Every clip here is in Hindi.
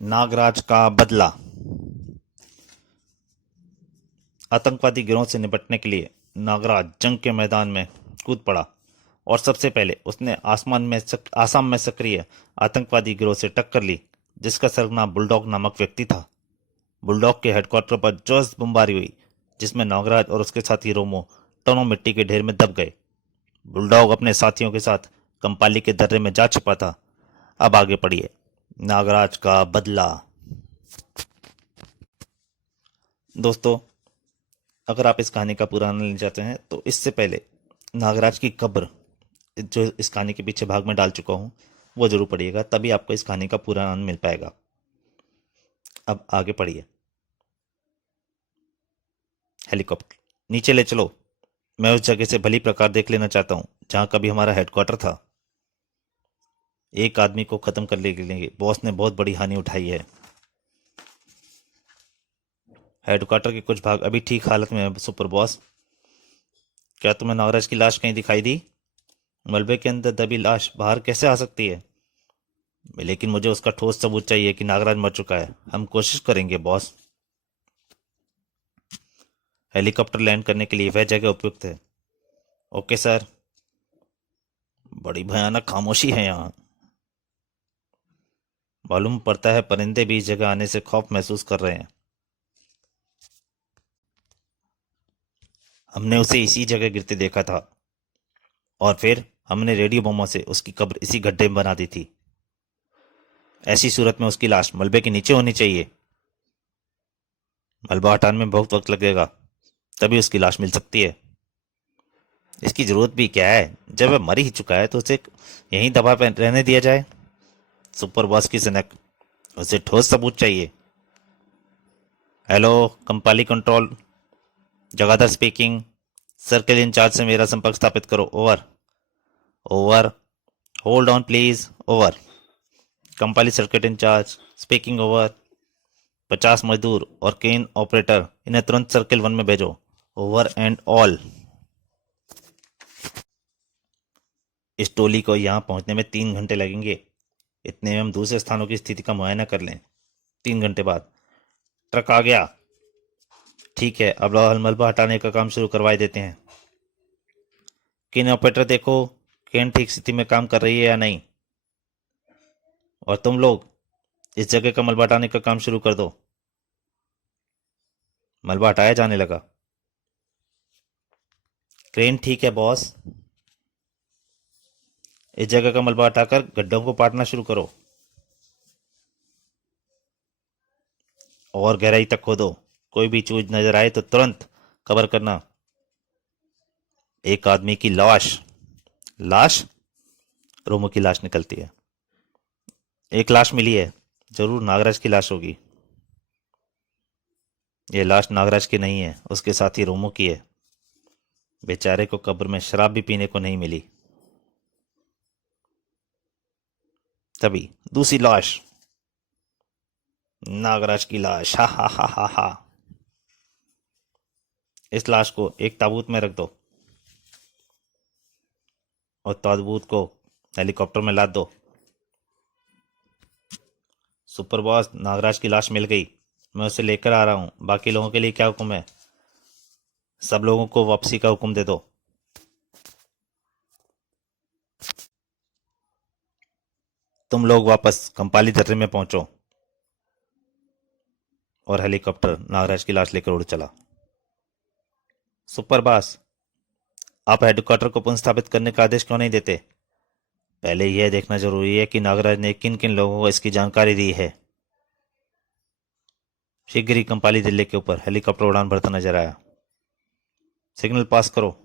नागराज का बदला। आतंकवादी गिरोह से निपटने के लिए नागराज जंग के मैदान में कूद पड़ा और सबसे पहले उसने आसाम में सक्रिय आतंकवादी गिरोह से टक्कर ली, जिसका सरगना बुलडॉग नामक व्यक्ति था। बुलडॉग के हेडक्वार्टर पर जबरदस्त बमबारी हुई, जिसमें नागराज और उसके साथी रोमो टनों मिट्टी के ढेर में दब गए। बुलडॉग अपने साथियों के साथ कंपाली के दर्रे में जा छिपा था। अब आगे पढ़िए, नागराज का बदला। दोस्तों, अगर आप इस कहानी का पूरा आनंद लेना चाहते हैं तो इससे पहले नागराज की कब्र, जो इस कहानी के पीछे भाग में डाल चुका हूँ, वो जरूर पढ़िएगा, तभी आपको इस कहानी का पूरा आनंद मिल पाएगा। अब आगे पढ़िए। हेलीकॉप्टर, नीचे ले चलो। मैं उस जगह से भली प्रकार देख लेना चाहता हूँ जहाँ कभी हमारा हेडक्वार्टर था। एक आदमी को खत्म कर लेंगे, बॉस ने बहुत बड़ी हानि उठाई है। हेडक्वार्टर के कुछ भाग अभी ठीक हालत में है सुपर बॉस। क्या तुम्हें नागराज की लाश कहीं दिखाई दी? मलबे के अंदर दबी लाश बाहर कैसे आ सकती है? लेकिन मुझे उसका ठोस सबूत चाहिए कि नागराज मर चुका है। हम कोशिश करेंगे बॉस। हेलीकॉप्टर लैंड करने के लिए वह जगह उपयुक्त है। Okay sir. बड़ी भयानक खामोशी है यहाँ। मालूम पड़ता है परिंदे भी इस जगह आने से खौफ महसूस कर रहे हैं। हमने उसे इसी जगह गिरते देखा था और फिर हमने रेडियो बमों से उसकी कब्र इसी गड्ढे में बना दी थी। ऐसी सूरत में उसकी लाश मलबे के नीचे होनी चाहिए। मलबा हटाने में बहुत वक्त लगेगा, तभी उसकी लाश मिल सकती है। इसकी जरूरत भी क्या है? जब वह मर ही चुका है तो उसे यहीं दबा पे रहने दिया जाए। सुपर बॉस की सनक, उसे ठोस सबूत चाहिए। Hello, Kampli control, Jagadhar speaking. Circle incharge से मेरा संपर्क स्थापित करो। Over. Over. Hold on please. Over. Kampli circuit incharge speaking. Over. 50 मजदूर और केन ऑपरेटर, इन्हें तुरंत सर्किल 1 में भेजो। Over and all. इस टोली को यहाँ पहुंचने में 3 घंटे लगेंगे। इतने में हम दूसरे स्थानों की स्थिति का मुआयना कर लें। 3 घंटे बाद ट्रक आ गया। ठीक है, अब मलबा हटाने का काम शुरू करवाए देते हैं। केन ऑपरेटर देखो, केन ठीक स्थिति में काम कर रही है या नहीं। और तुम लोग इस जगह का मलबा हटाने का काम शुरू कर दो। मलबा हटाया जाने लगा। क्रेन ठीक है बॉस। इस जगह का मलबा हटाकर गड्ढों को पाटना शुरू करो और गहराई तक खोदो। कोई भी चीज नजर आए तो तुरंत कवर करना। एक आदमी की लाश। लाश? रोमो की लाश निकलती है। एक लाश मिली है, जरूर नागराज की लाश होगी। यह लाश नागराज की नहीं है, उसके साथी रोमो की है। बेचारे को कब्र में शराब भी पीने को नहीं मिली। तभी दूसरी लाश, नागराज की लाश। हा हा हा हा हा। इस लाश को एक ताबूत में रख दो और ताबूत को हेलीकॉप्टर में लाद दो। सुपर बॉस, नागराज की लाश मिल गई। मैं उसे लेकर आ रहा हूँ। बाकी लोगों के लिए क्या हुक्म है? सब लोगों को वापसी का हुक्म दे दो। तुम लोग वापस कंपाली दर्रे में पहुंचो। और हेलीकॉप्टर नागराज की लाश लेकर उड़ चला। सुपर बॉस, आप हेडक्वार्टर को पुनर्स्थापित करने का आदेश क्यों नहीं देते? पहले यह देखना जरूरी है कि नागराज ने किन किन लोगों को इसकी जानकारी दी है। शीघ्र ही कंपाली जिले के ऊपर हेलीकॉप्टर उड़ान भरता नजर आया। सिग्नल पास करो।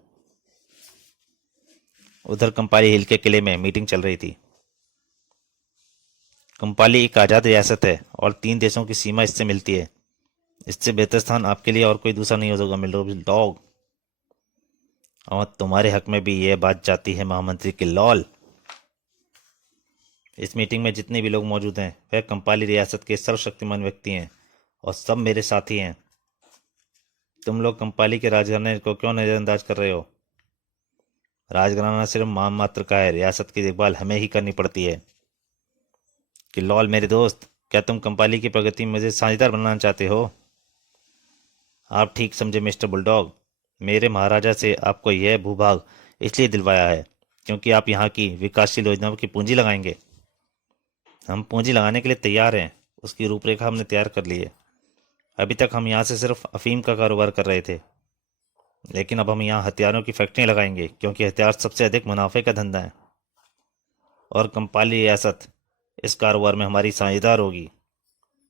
उधर कंपाली हिल के किले में मीटिंग चल रही थी। कंपाली एक आजाद रियासत है और 3 देशों की सीमा इससे मिलती है। इससे बेहतर स्थान आपके लिए और कोई दूसरा नहीं हो सकता मिलो डॉग। और तुम्हारे हक में भी यह बात जाती है महामंत्री के लॉल। इस मीटिंग में जितने भी लोग मौजूद हैं वह कंपाली रियासत के सर्वशक्तिमान व्यक्ति हैं और सब मेरे साथी हैं। तुम लोग कंपाली के राजघराने को क्यों नजरअंदाज कर रहे हो? राजघराना सिर्फ मान मात्र का है, रियासत की देखभाल हमें ही करनी पड़ती है। कि लॉल मेरे दोस्त, क्या तुम कंपाली की प्रगति में मुझे साझेदार बनाना चाहते हो? आप ठीक समझे मिस्टर बुलडॉग। मेरे महाराजा से आपको यह भूभाग इसलिए दिलवाया है क्योंकि आप यहाँ की विकासशील योजनाओं की पूंजी लगाएंगे। हम पूंजी लगाने के लिए तैयार हैं। उसकी रूपरेखा हमने तैयार कर ली है। अभी तक हम यहाँ से सिर्फ अफीम का कारोबार कर रहे थे, लेकिन अब हम यहाँ हथियारों की फैक्ट्रियाँ लगाएंगे क्योंकि हथियार सबसे अधिक मुनाफे का धंधा है। और कंपाली रियासत इस कारोबार में हमारी साझेदार होगी।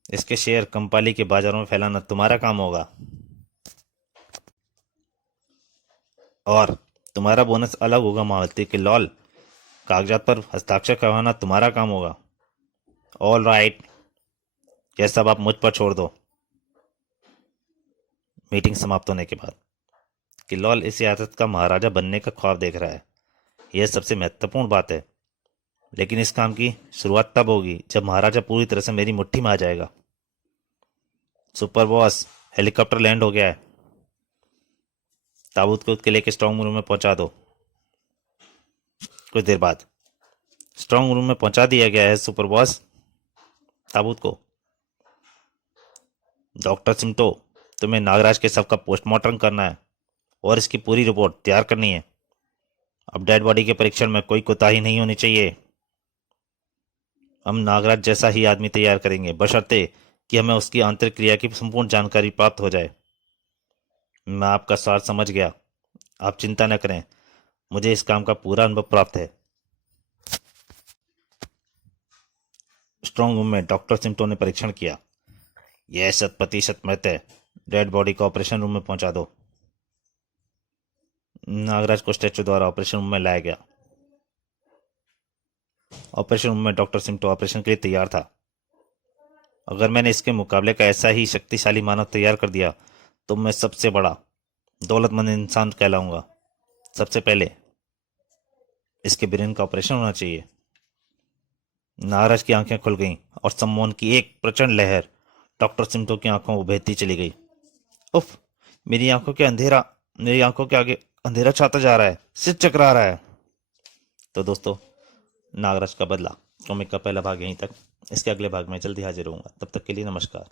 इसके शेयर कंपाली के बाजारों में फैलाना तुम्हारा काम होगा, और तुम्हारा बोनस अलग होगा मालती के लॉल। कागजात पर हस्ताक्षर करवाना तुम्हारा काम होगा। ऑल राइट, यह सब आप मुझ पर छोड़ दो। मीटिंग समाप्त होने के बाद किल्लौल इस रियासत का महाराजा बनने का ख्वाब देख रहा है। यह सबसे महत्वपूर्ण बात है, लेकिन इस काम की शुरुआत तब होगी जब महाराजा पूरी तरह से मेरी मुट्ठी में आ जाएगा। सुपर बॉस, हेलीकॉप्टर लैंड हो गया है। ताबूत को किले के स्ट्रांग रूम में पहुंचा दो। कुछ देर बाद स्ट्रांग रूम में पहुंचा दिया गया है सुपर बॉस। ताबूत को, डॉक्टर सिमटो, तुम्हें नागराज के शव का पोस्टमार्टम करना है और इसकी पूरी रिपोर्ट तैयार करनी है। अब डेड बॉडी के परीक्षण में कोई कोताही नहीं होनी चाहिए। हम नागराज जैसा ही आदमी तैयार करेंगे, बशर्ते कि हमें उसकी आंतरिक क्रिया की संपूर्ण जानकारी प्राप्त हो जाए। मैं आपका स्वार्थ समझ गया, आप चिंता न करें, मुझे इस काम का पूरा अनुभव प्राप्त है। स्ट्रांग रूम में डॉक्टर सिम्टो ने परीक्षण किया। यह 100% मृत है। डेड बॉडी को ऑपरेशन रूम में पहुंचा दो। नागराज को स्ट्रेचर द्वारा ऑपरेशन रूम में लाया गया। ऑपरेशन रूम में डॉक्टर सिम्टो ऑपरेशन के लिए तैयार था। अगर मैंने इसके मुकाबले का ऐसा ही शक्तिशाली मानव तैयार कर दिया तो मैं सबसे बड़ा दौलतमंद इंसान कहलाऊंगा। सबसे पहले इसके ब्रेन का ऑपरेशन होना चाहिए। नागराज की आंखें खुल गईं और सम्मोहन की एक प्रचंड लहर डॉक्टर सिम्टो की आंखों को भेदती चली गई। उफ, मेरी आंखों के आगे अंधेरा छाता जा रहा है, सिर चकरा रहा है। तो दोस्तों, नागराज का बदला कॉमिक का पहला भाग यहीं तक। इसके अगले भाग में जल्दी हाजिर होऊंगा। तब तक के लिए नमस्कार।